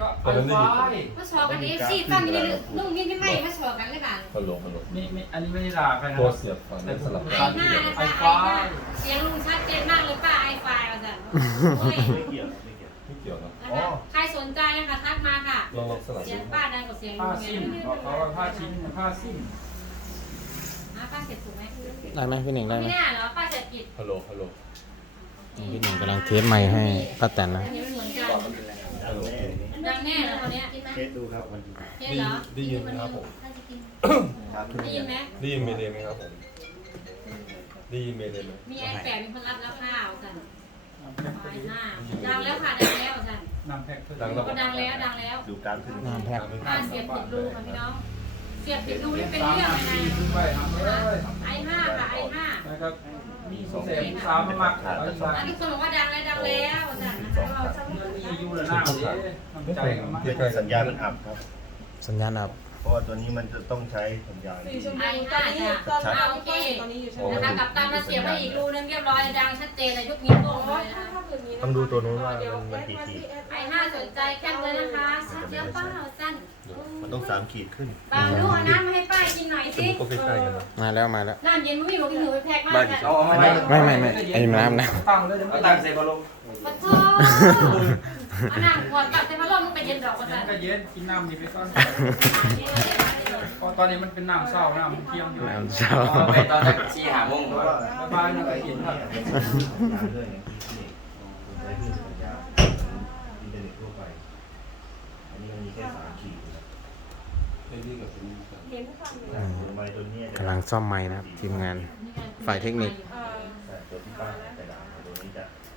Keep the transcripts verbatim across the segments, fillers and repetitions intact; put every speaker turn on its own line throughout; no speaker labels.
ก็ไอ้ไฟ
มาสอบกันเอฟซีตั้งนี่เลยนุ่งนี่ไม่ไหม้มาสอบกันเลยกัน
ฮัลโหลฮัลโหล
ไม่ไม่อันนี้ไม่ได้ด่าใครนะ
ตัวเสียบฝั่งนี้สลับ
ไอ้หน้านะคะไอ้หน้าเสียงลุงชัดเจนมากเลยป้าไอไฟมาสั่น
ไม่เกี่ยวไม่เกี่ยว
ไม่เกี่ยวนะ
นะคะใครสนใจนะคะทักมาค่ะ
ลองลองสลับ
เสียงป้าดังกว่าเสียงลุ
ผ้าง สิ้น
ไง
บอกเขาว่าผ้าชิ้นผ้าสิ้น
อ่ะป้าเสร็จถูกไหม
ได้ไหมพี่หนึ่งได้ไหม
ไม่แน่เหรอป้าเสร็จผิด
ฮัลโหลฮัลโหล
พี่หนึ่งกำลังเทสไมค์ให้ป้าแตนนะ
อันนี้มันเหมือนกัน
ฮัลโหล
ดังแน่เหรอตอนนี้
เทสดูครับวันที่
เห็นเหรอ
ได้ยินไหมครับผม
ได้ยินไหม
ได้ยินเมเดย์ไหมครับผมได้ยินเมเดย์ไหม
มีไอแปดมีคนรับแล้วข้าวสั่นไฟหน้าดังแล้วค่ะดังแล้วสั่น
นำแพ็ค
ดังแล้ว
ก็ดังแล้วดังแล้ว
ดูการขึ้น
น้ำแพ็ค
ป้าเสียบผิดรูค่ะพี่น้องเสียบผิดรูนี่เป็น
สาม
เรื่อง
พัน
เลย
สี่
นะ
ขึ้นไปทำเลย
ไอห้าค่ะไอห้า
นะครับมีเสียงสามมาหมักแล้วอีก
อันทุกคนบอกว่าดังแล้วดังแล้วสั่นนะคะเราจะ
เงินนี่อยู่แล้วหน้าเลยน้ำใจกันมาก
เป็นสัญญาณมันอับครับ
สัญญาณอับ
เพราะว่าตัวนี้มันจะต้องใช้สัญญาณ
ไอห้าจ้ะเอาโอเคนะคะกับตามมาเสียบให้อีกรูนึงเรียบร้อยดังชัดเจนเลยยุคนี้โป้งเลยนะคะ
ต้องดูตัวนู้นว่ามันมันกี่ขีด
ไอห้าสนใจแจ้งเลยนะคะเจ้าป้าสั้น
มันต้องสามขีดขึ้น
ป้าดูเอาน้ำมาให้ป้ากินหน่อยสิ
ก็ใกล้ๆกันนะ
มาแล้วมาแล้ว
น้ำเย็นไม่มีบอกกินหนูไปแพ็คมากค่ะ
เอาเอา
ไม่ไม่ไม่ไอ้น้ำน้
ตั้งเลยเอาตั้งเสร็จก็ลง
ขอโทษเอาน้ำขวดกับเซฟาโลมันไปเย็นดอกกัน
น้ำก็
นะ
เย็นกินน้ำนี่ไปก่อนเพราะตอนนี้มันเป็นน้ำเศร้าน้ำเทียมอยู่
ำน้ำเช้า
ไปตอนนั้นสี่หาโมง
เพราะว่า
บ้านนี่ก็กินครับ
สัญญาณด้วยไงที่ใช้คลื่นสัญญาณอินเทอร์เน็ตทั่วไป อันนี้มันมีแค่สามขีด
ได้ยินกับเป็น
ไมค์ตัวนี้
กำลังซ่อมไม้นะครับทีมงาน ฝ่ายเทคนิค
ตัวที่ป้ากระดาษตัวนี้จะ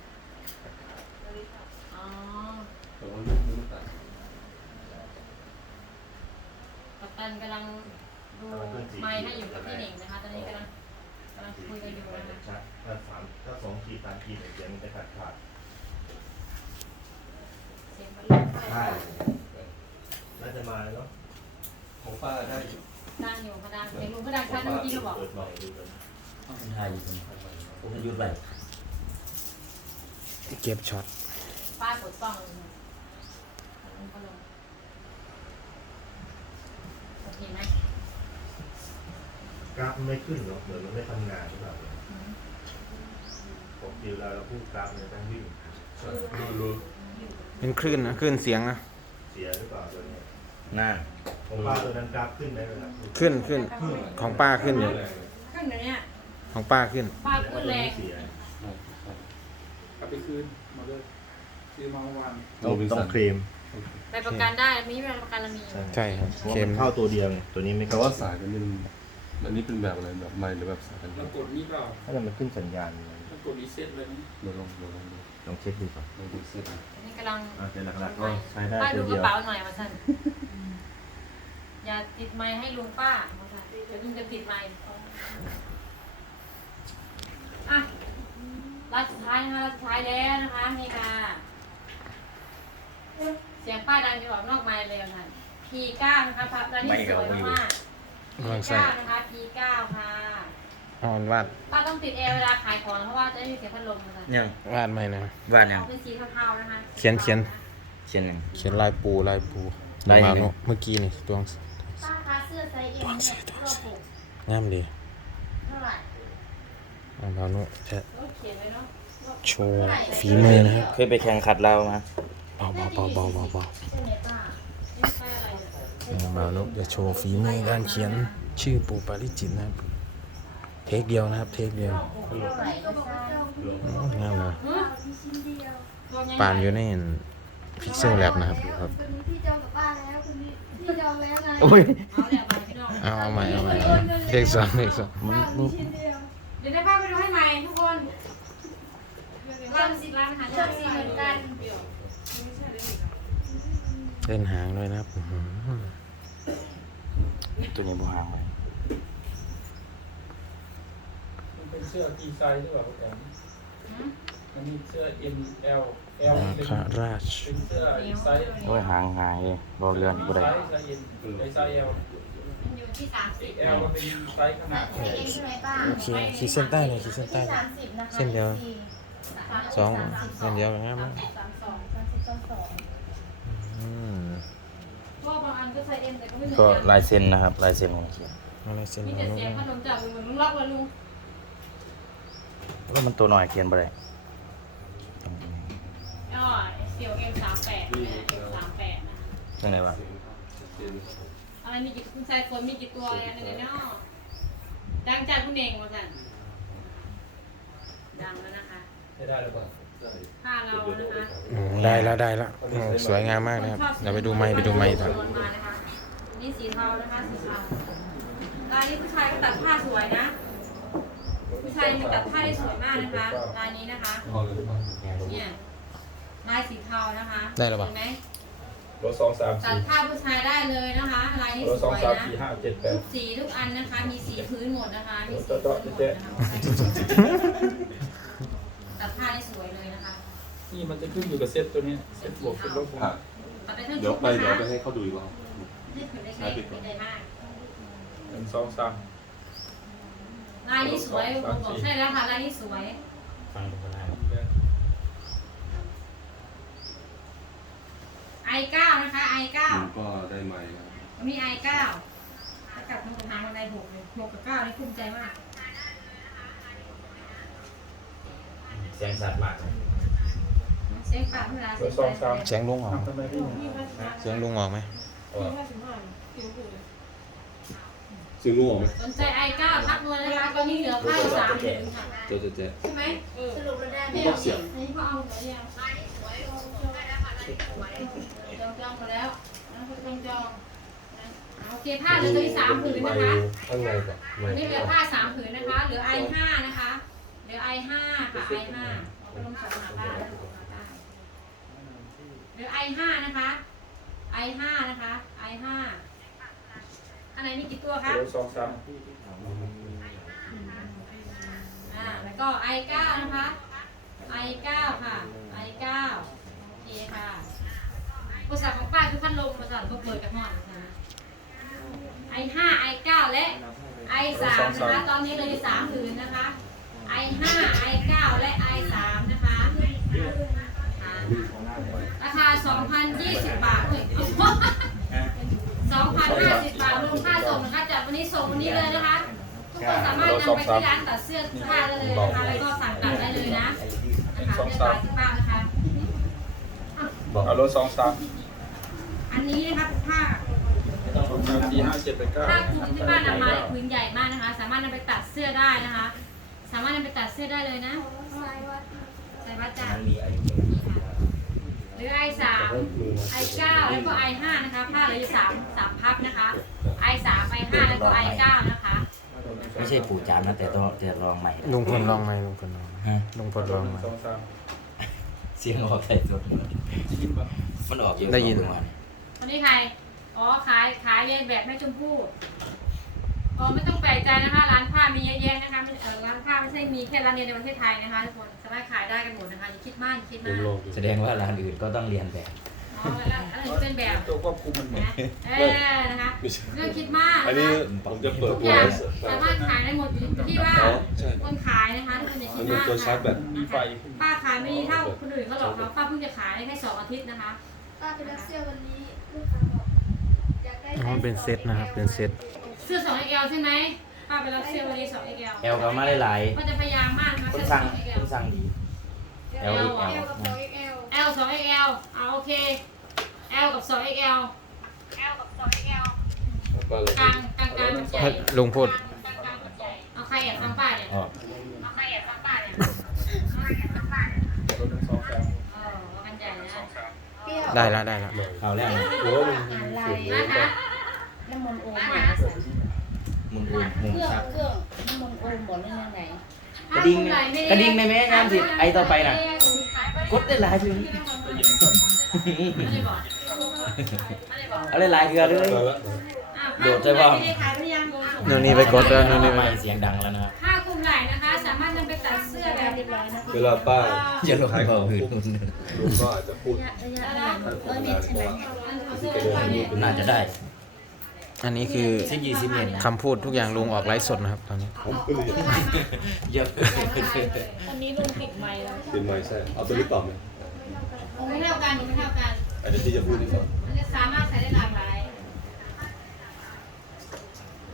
อ๋อ
แต่ว่าลูกไม่ตัด
กัปตันกำลังดูไม้ให้อยู่กับพี่หนิงนะคะตอนนี้กำลังกำลังคุยกันอยู่
มัน
นะ
จะ
คะ
ชัดถ้าสามถ้าสองขีดสามขีดเนี่ยเสียงมันจะขาดขาด
เสียงบอลลูน
ใช่น่าจะมาแล้วเนาะ
ของป้าได้
ดังอยู่กระดังเสียงลุงกระดังชัดจริงหรือเปล่า
เปิดใหม่ดูกัน
ต้องเป็นไทยอยู่ตรงนี้ผมจะหยุดไป
เก็บช็อต
ป้ากดกล้องเลยนะลงก็ลงโอเคไหม
กราฟมันไม่ขึ้นหรอกเหมือนมันไม่ทำงานหรือเปล่าปกติเวลาเราพูดกราฟมันจะต้องวิ่ง
รู้รู้
เป็นคลื่นนะคลื่นเสียงนะ
เสียหรือเปล่าตัวเนี้ย
หน้า
ผมว่าตัวนั้นกราฟขึ้นไหมเวลาพูด
ขึ้นขึ้นของป้าขึ้นอยู่
ขึ้นเดี๋ยวนี้
ของป้าขึ้น
ป้าพูดแรง
เสีย
กลับไปคืนมาเลยซื้อมาเมื่อวาน
ต้องต้องเคลม
ไปประกันได้มีประกันเรามี
ใช่ครับ
เพราะ
เค็ม
มันเข้าตัวเดียวไงตัวนี้ไม่
แต่
เข้า
ว่าสายกันนี่มันอันนี้เป็นแบบอะไรแบบไม้หรือแบบสายกัน
แล้วกดนี่เปล่า
ถ้ามันขึ้นสัญญาณ
แล้วกดรีเซ็ตเลยนะ
เดี๋ยวลองเดี๋ยวลองดู
ลองเช็คดูก่อน
ลองดูเซ็ต
อันนี้กำลัง
อาจจะหลักๆก็ใช้ได้
ป้า
ตั
ดู
ว
ก
เดี
ระ
ยว
เป๋าหน่อยมาสั่นอย่าติดไม้ให้ลุงป้ามาสั่นเดี๋ยวลุงจะติดไม้อ่ะรัดสุดท้ายนะคะรัดสุดท้ายแล้วนะคะนี่ค่ะเสียงป้าดังจะออกนอกไม้เลยค่ะ พี เก้า นะคะพับร้านนี้สวยมากๆ
กำลัง
พี
ใส่
เก้า นะคะ พี เก้า ค่ะ
ออนวาด
ป้าต้องติดแอร์เวลาขายของเพราะว่าจะได้มีเสียงพัดลมนะคะ
ยัง
วาดไหมนะ
บ้านยัง
เป็นสีเทาๆนะคะ
เขียนเขียน
เชียนยัง
เขียนลายปูลายปู
ลายไหน
มาโนเมื่อกี้นี่ตัว
ป้าคะเสื้อไซส์เอ็มเนี่ยรอบปก
งามดี
เท่าไหร่
อ่ามาโนจะ
รถเขียนไว้เนาะ
โชว์ฝีมือนะครับ
เคยไปแข่งขัดเรามา
เบาเบาเบาเบาเบาเบา
ใช่ไหมป้านี่ป้าอะไรเนี่ย
มาโนจะโชว์ฝีมือการเขียนชื่อปูปาริจิตนะครับเทคเดียวนะครับเทคเดียว
เท่าไหร่ก็ทราบ
อืมงามเลย
หือตัวใหญ่ๆ
ปานอยู่ในพิกเซลแลบนะครับดูครับ
คนนี้พี่จองกับป้าแล้วคนนี้พี่จองแล้วไง
โอ้ย
เอาแล้วมาพี่น้อง
เอาเอาใหม่เอาใหม่เอาใหม่เลขสองเลขสอง
ป้ามีชิ้นเดียว
เดี๋ยวได้ป้าไปดูให้ใหม่ทุกคนร้านสิร้านอาหาร
ชอบสีเหมือนกัน
เล่นหางด้วยนะครับอื้อหือ
ตัวนี้บูหางไว้
มันเป็นเสื้อกี่ไซส์หรือเปล่าผมมันมีเสื้อ M L L
นา
เป็น
คาราช
เป็นเสื้อไซส์
โอ้ยหางหายเลยบอเรือนกู
ไซ
ได้
ส์ไซส์ M ไซส์ L
มันอยู่ที่สามสิบ
L ก็เป็นไซส์ขนาด
ใช่เองใช่ไหมป้า
โอเคขีดเส้นใต้เลยขีดเส้นใต้
ที่สามสิบนะคะ
เส้นเดียว
สี่
สองเส้นเดียวกันครับ
สามสองสามสิบสองสอง
อืม
ก็ใส่เอ็มแต่ก็ไม่เหมือน
ก็
กัน
ลายเซ็นนะครับลายเซ็นของเขียน
อะไรเส้น
มี
ขอ
แต่
งลูก
เสียงขนมจากเหมือนลุงล็อกเลยลุง
แล้วมันตัวหน่อยเขียนไปเลย
อ๋อเสียวเอ็มสามแปดเอ็มสามแปดนะ
ยังไงวะ
อะไรมีกี่คุณชายฝนมีกี่ตัวอะไรเนี่ยเนาะดังจากคุณเองว่าสั่นดังแล้วนะคะ
ใช้ได้หรือเปล่า
ผ้าเรานะคะ
อืมได้แล้วได้แล้วอืมสวยงามมากนะครับเดี๋ยวไปดูไม้ไปดูไม้ต่อ
มานะคะนี่สีเทานะคะสีเทาลายนี้ผู้ชายก็ตัดผ้าสวยนะ ผู้ชายมันตัดผ้าได้สวยมากนะคะลายนี้นะคะเนี่ยลายสีเทานะคะ
ได้แล้วปะ
เห็นไหม
รถสองสาม
ตัด
สี่
ผ้าผู้ชายได้เลยนะคะลายนี้
รถ
ส
สอง
วย
สาม
นะ
สี่ห้าเจ็ดแป
ทุ
ด
กสีทุกอันนะคะ มีสีพื้นหมดนะคะมีสี
ต่
พื้
อน
หม
ๆ
ด
เจ๊
นะคะตัดผ้าได้สวยเลยนะคะ
นี่มันจะขึ้นอยู่กับเซ็ตตัวนี้เซ็ตบวกเซ็ตลบ
อ่ะ
ตัดไปทั้ง
เดี๋ย
ชุ
ว
ด
ไป
นะ
เดี๋ยว
คะ
ไปให้เขาดูอีกรอบ
นี่คือเล็กๆใหญ่มาก
หนึ่งสองสาม
ลายนี้สวยผมบอกใช่แล้วค่ะลายนี้สวย
ฟังดูก็ได้
ไอเก้านะคะไอเก้า
ลุงก็ได้ไม้นะ
มีไอเก้ากับทางทางในหกเลยหกกับเก้านี่ภูมิใจมาก
เสียงสัตว์มาก
เสียงปากเวลาร
ถสองสาม
เสียงลุงออกไหม
ทำไมพี่
เสียงลุงออกไหม
ซื้องูออกไหม
สนใจไอเก้าทักมาเลยนะคะตอนนี้เหลือผ้าอยู่สามผืนค่ะ
เจ๊เจ๊เจ๊
ใช่ไหมเออ
สรุปแล้วได้ไหม
ไม่เอาเนี่ยอันนี้เขาเอาหมดแล้วจองจองหมดแล้วนะจองจองนะโอเคผ้าเหลือตัวที่สามผืนนะคะ
ข้างในกับ
อันนี้เหลือผ้าสามผืนนะคะ เหลือไอห้านะคะเหลือไอห้าค่ะไอห้าเอาไปลงสองหาผ้าแล้วสองหาผ้าเหลือไอห้านะคะไอห้านะคะไอห้าอันไหนมีกี่ตัวคะ
รถสองสาม
อ่าแล้วก็ไอเก้านะคะไอเก้าค่ะไอเก้าโอเคค่ะภาษาของป้าคือพัดลมภาษาก็เปิดกระหม่อมนะคะไอห้าไอเก้าและไอสามนะคะตอนนี้เลยสามผืนนะคะไอห้าไอเก้าและไอสามนะคะอ่าราคาสองพันยี่สิบบาทเฮ้ย สองพันห้าสิบบาทรวมค่าส่งนะคะจากวันนี้ส่งวันนี้เลยนะคะทุกคนสามารถนำไปที่ร้านตัดเสื้อผ้าได้เลยนะคะแล้วก็สั่งตัดได้เลยนะนะคะในร้านที่บ้านนะคะ
เอารถสองสาม
อันนี้นะคะเป็นผ้า
สองสามสี่ห้าเจ็ดแปดเก้า
ผ้าคลุมที่บ้านนำมาผืนใหญ่มากนะคะ สามารถนำไปตัดเสื้อได้นะคะ สามารถนำไปตัดเสื้อได้เลยนะ
สายวัด
ใส่วัดจ้า
มันมีอายุ
หรือไอสามไอเก้าแล้วก็ไอห้านะคะผ้าเหลยสามสามพับนะคะไอสามไอห้าแล้วก็ไอเก้านะคะ
ไม่ใช่ปู่จามนะแต่ต้องจะลองใหม่
ลุงพลลองไหมลุงพลลอง
ฮะ
ลุงพลลองไหม
สองสาม
เสียงออกใส่สด
ได้ยินปะ
มันออกเยอะ
ได้ยิน
กว่า
คนนี้ใคร อ๋อ ขาย ขายเรียนแบบแม่ชมพู่ อ๋อ ไม่ต้องแปลกใจนะคะ ร้านผ้ามีเยอะแยะนะคะไม่เออร้านผ้าไม่ใช่มีแค่ร้านเดียวในประเทศไทยนะคะทุกคน สามารถขายได้กันหมดนะคะอย่าคิดมากอย่าคิดมาก
แสดงว่าร้านอื่นก็ต้องเรียนแบบ
อ๋อ แล้วอะไรเป็นแบบ
ตัวควบคุมมันหมด
นะเออนะคะเรื่องคิดมาก
อัน
นะ
นี้
คะ
ผมจะเปิด
ทุก
ตัว
อย่างสามารถขายได้หมดอยู่ที่ว่า
อ๋อใช่
คนขายนะคะทุกคนอย่าคิ
มั
ด
นมี
มาก
ตัวชาร์จแบต
มีไฟ
ป้าขายไม่ดีเท่าคนอื่นเขาหรอกนะป้าเพิ่งจะขายได้แค่สองอาทิตย์นะคะ
ป้าไปรับเสื้อวันนี้ลูกค้าบอกอยากได้
อ๋อเป็นเซตนะครับเป็นเซต
เสื้อ สอง เอ็กซ์ แอล ใช่ไหมป้าไปรับเสื้อวันนี้ สอง เอ็กซ์ แอล
แอลก็มาหลาย
ก็จะพยายามมากนะ
ๆคน
เสื้อ
สั่ง
สอง เอ็กซ์ แอ
ค
ล
นสั่งดี
เอ
L
ล
อีก
เอ
L
ลกับสองเอ็กซ์แอล
L สอง เอ็กซ์ แอล อ่าโอเค L กับ สอง เอ็กซ์ แอล L กับ สอง เอ็กซ์ แอล
ก็เลย
กลางกลางกลางกับใหญ่
ให้ลุงพูด
กลางกลางกลางกับใหญ่เอาใครแอบฟังป้าเนี่ย
อ๋อ
เอาใครแอบฟังป้าเนี่ย
รถหนึ่งสองสาม
เออเอากันใหญ่นะ
เปรี้ยว
ได้แล้วได้แล้ว
เอาแล้วนะ
หรือว่ามัน
อะไร
นะคะ
น้ำมันโอม
นะ
หม
คะ
ด
มุมอุ้มมุม
เครื่อง
ซับ
เครื่องน้ำมันโอมหมดแล้วยังไง
กระดิ่งไหมกระดิ่งไหมแม่งามสิไอต่อไปน่ะ กดได้หลายถึง
ได้ยินก่อน
อะไรบอกอะไรบอก
อะไรหลายเถื่อเลย
เอาละ
อ่ะ
โดดใจบ้าง
ไม่ได้ขายไม่ยังโดนส่ง
นู่นนี่ไปกดแล้วนู่นนี่ไป
ไม่เสียงดังแล้วนะครับ
ผ้าคลุมไหล่นะคะ สามารถนำไปตัดเสื้อแบบ
เรียบร้อยนะ
เวลาป้า
อย่าลง
ขาย
เบา
ของ
หืน
ปุ๊บลุงก็อาจจะพูด
ระยะระยะห่างร้อยเมตรใช่ไหม
เสื้อผ้าเนี่ย
น่าจะได้
อันนี้คือ
สิบยี่สิบเมตร
คำพูดทุกอย่างลุงออกไลฟ์สดนะครับตอนนี้
ผมก็เลย
เยอะ
วันนี้ลุงติดไมค์แล้ว
เป็นไม้ใช่เอาตัวนี้ต่อไหม
ไม่เท่ากันไม่เท่ากัน
อันนี้ที่จะพูดดีกว่า
มันจะสามารถใส่ได้หลากหลาย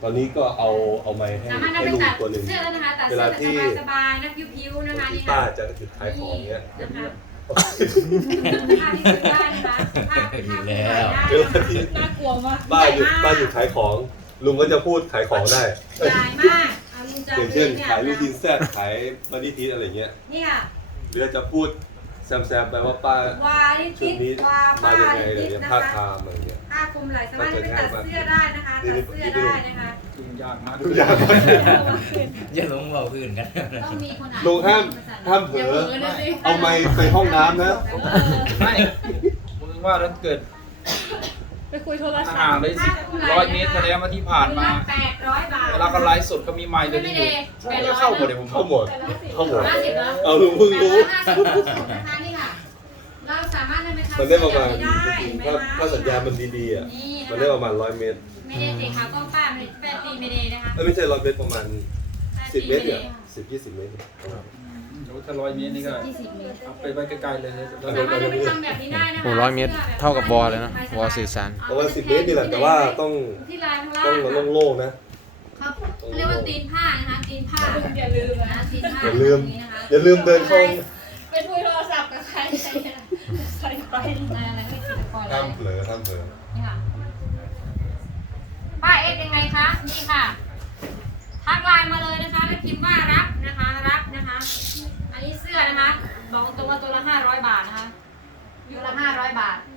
ตอนนี้ก็เอาเอาไม้ให้
สามารถนำ
ให้
ไป
ลุง
ตัด
ตัวหนึ่ง
เสื้อแล้วนะคะตัด
เว
เสื้อ
ลา
แบบ
ที่
สบายๆนะผิวๆนะคะ
ที่
นี่
ป้า
ค่ะ
จะหยุดขายของเนี้ย
นะคะผ้าที่ซื้อได้นะคะผ้าผ้าที่ขายได้
เวลาที่
น่ากลัวมาก
ป้าหยุดป้าหยุดขายของ ลุงก็จะพูดขายของได้
ใหญ่มากเอาลุงจะ
อย่างเช่น
นี่
ขายลูกทีนแซดขายมานิทีอะไรเงี้ย
นี่ค่ะ
หรือจะพูดแซมๆไปว่าป้าว
าลิ
ชุ
ติ
ด
ส
นี้
วา
มา
ป้า
ยังไงอะไร
ลิติส
เงี้ย
นะ
ผ้า
คะ
คามอะไรเงี้ย
ผ้าคลุมไหล่สามารถนำไปตัดเสื้อได้นะคะตัดเสื้อได้นะคะ
ยุ่งยากมาก
ทุกอย่าง
อย่าลงเบาพื้นกัน
ต้องมีคนอ่าน
ลุงห้ามห้ามเผล
อย่า
อ
เผลอนะสิ
เอาไม้ไปห้องน้ำนะ
ไม่มึงว่าถ้าเกิด
ไปคุยโทรศัพ
ห่าง
ท์
ได้สิร้อยเมตรแล้วมาที่ผ่านมา
แปดร้อยบาท
เวลาก็ไลฟ์สดก็มีไมค์ตัวนี้อยู่จะเข้าหมดเลยผม
เข้าหมดเข้าหมด
ห้าสิบเหรอ
เอาลุงเพิ่งรู้
ห้าสิบนะคะนี่ค่ะ เราสามารถนำไปทำ
มันได้ประมาณ
ได้
จริง
ไหม
ๆถ้า
คะ
ถ้าสัญญาณมันดีๆอ่ะ
นี่
มัน
นะ
ได้
คะ
ประมาณร้อยเมตร
ไม่ได้สิค่ะกล้องป้าไม่แปดตีไม่ได้นะคะ
เอ้ยไม่ใช่ร้อยเมตรประมาณสิบเมตรเนี่ยสิบยี่สิบเมตร
โอ้ถ้าร้อยเมตรนี่ก็
ยี่สิบเมตร
เอาไปไว้ไกลๆเลย
สามารถนำไปทำแบบนี้ได้นะคะ
โอ้ร้อยเมตรเท่ากับวอลเลยนะวอลสื่อสาร
ประมาณสิบเมตรนี่แหละแต่ว่าต้อง
ที่ลายข้างล่า
ต้อง
งค่ะ
โล่งๆนะ
ครับเรียกว่าตีนผ้านะคะตีนผ้า
อย่าลืม
นะ
นะ
ตีนผ้า
อย่าลืม
แบบนี้นะคะ
อย่าลืมเดินเข้า
ไปคุยโทรศัพท์กับใครใส่ใส่ไป
อะไรไม่ติดคอเล
ห้าม
ย
เผลอห้ามเผลอ
นี่ค่ะป้าเอสยังไงคะ นี่ค่ะทักไลน์มาเลยนะคะแล้วพิมพ์ว่ารับนะคะรับนะคะ อันนี้เสื้อนะคะ บอกตรงว่าตัวละห้าร้อยบาทนะคะตัวละห้าร้อยบาท